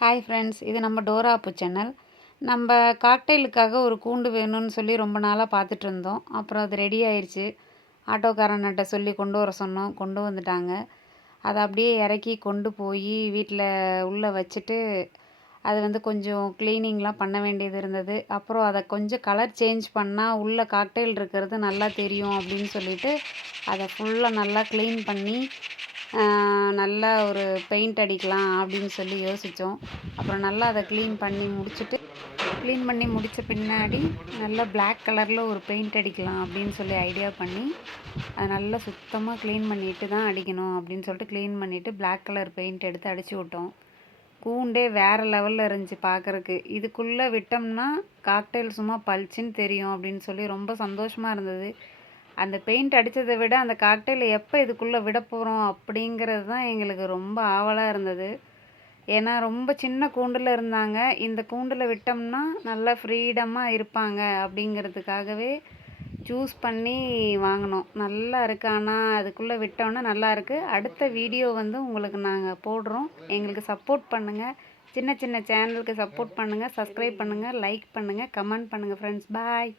Hi friends, இது நம்ம Dora அப்பு channel. நம்ம காக்டெயிலுக்காக ஒரு கூண்டு வேணும்னு சொல்லி ரொம்ப நாளாக பார்த்துட்டு இருந்தோம். அப்புறம் அது ரெடி ஆயிடுச்சு. ஆட்டோக்காரன்கிட்ட சொல்லி கொண்டு வர சொன்னோம், கொண்டு வந்துட்டாங்க. அதை அப்படியே இறக்கி கொண்டு போய் வீட்டில் உள்ளே வச்சுட்டு அது கொஞ்சம் க்ளீனிங்லாம் பண்ண வேண்டியது இருந்தது. அப்புறம் அதை கொஞ்சம் கலர் சேஞ்ச் பண்ணால் உள்ளே காக்டெயில் இருக்கிறது நல்லா தெரியும் அப்படின்னு சொல்லிட்டு அதை ஃபுல்லாக நல்லா க்ளீன் பண்ணி நல்லா ஒரு பெயிண்ட் அடிக்கலாம் அப்படின்னு சொல்லி யோசித்தோம். அப்புறம் நல்லா அதை க்ளீன் பண்ணி முடித்த பின்னாடி நல்லா பிளாக் கலரில் ஒரு பெயிண்ட் அடிக்கலாம் அப்படின்னு சொல்லி ஐடியா பண்ணி அதை நல்லா சுத்தமாக க்ளீன் பண்ணிட்டு தான் அடிக்கணும் அப்படின்னு சொல்லிட்டு க்ளீன் பண்ணிவிட்டு பிளாக் கலர் பெயிண்ட் எடுத்து அடித்து விட்டோம். கூண்டே வேறு லெவலில் இருந்துச்சு பார்க்குறக்கு. இதுக்குள்ளே விட்டோம்னா காக்டெயில் சும்மா பளிச்சுன்னு தெரியும் அப்படின்னு சொல்லி ரொம்ப சந்தோஷமாக இருந்தது. அந்த பெயிண்ட் அடித்ததை விட அந்த காக்டெயில் எப்போ இதுக்குள்ளே விட போகிறோம் அப்படிங்கிறது தான் எங்களுக்கு ரொம்ப ஆவலாக இருந்தது. ஏன்னா ரொம்ப சின்ன கூண்டில் இருந்தாங்க. இந்த கூண்டில் விட்டோம்னா நல்லா ஃப்ரீடமாக இருப்பாங்க அப்படிங்கிறதுக்காகவே சூஸ் பண்ணி வாங்கினோம். நல்லா இருக்குது. ஆனால் அதுக்குள்ளே விட்டோன்னா நல்லா இருக்குது. அடுத்த வீடியோ உங்களுக்கு நாங்கள் போடுறோம். எங்களுக்கு சப்போர்ட் பண்ணுங்கள். சின்ன சின்ன சேனலுக்கு சப்போர்ட் பண்ணுங்கள். சப்ஸ்கிரைப் பண்ணுங்கள், லைக் பண்ணுங்கள், கமெண்ட் பண்ணுங்கள் ஃப்ரெண்ட்ஸ். பாய்.